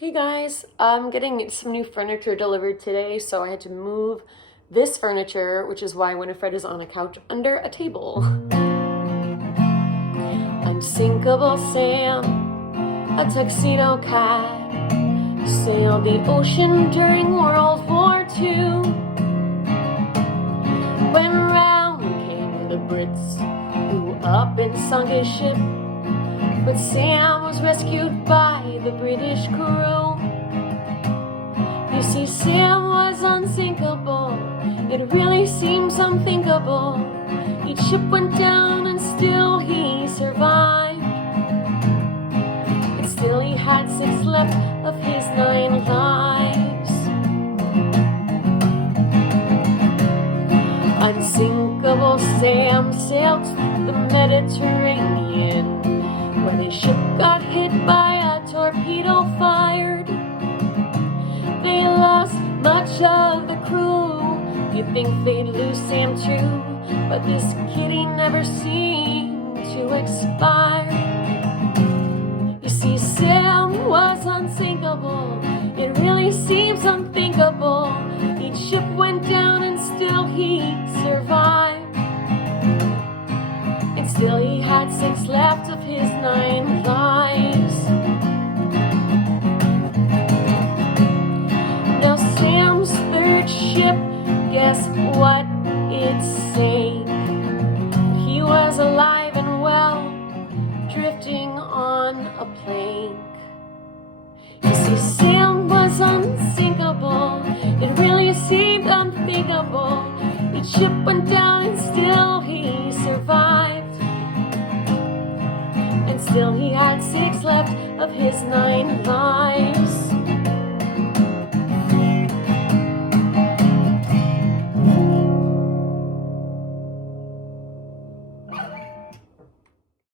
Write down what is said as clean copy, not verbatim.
Hey guys, I'm getting some new furniture delivered today, so I had to move this furniture, which is why Winifred is on a couch under a table. Unsinkable Sam, a tuxedo cat, sailed the ocean during World War II. When round came the Brits, blew up and sunk his ship, but Sam was rescued by the British crew. You see, Sam was unsinkable. It really seems unthinkable. Each ship went down and still he survived. And still he had 6 left of his 9 lives. Unsinkable Sam sailed the Mediterranean, when his ship got hit by a torpedo fired. They lost much of the crew. You'd think they'd lose Sam too, but this kitty never seemed to expire. You see, Sam was unsinkable. It really seems unthinkable. Each ship went down and still he survived. And still he had 6 left of his 9 lives. Now Sam's 3rd ship, guess what it sank? He was alive and well, drifting on a plank. You see, Sam was unsinkable. It really seemed unthinkable. Each ship went down and still he survived. And still he had 6 left of his 9 lives.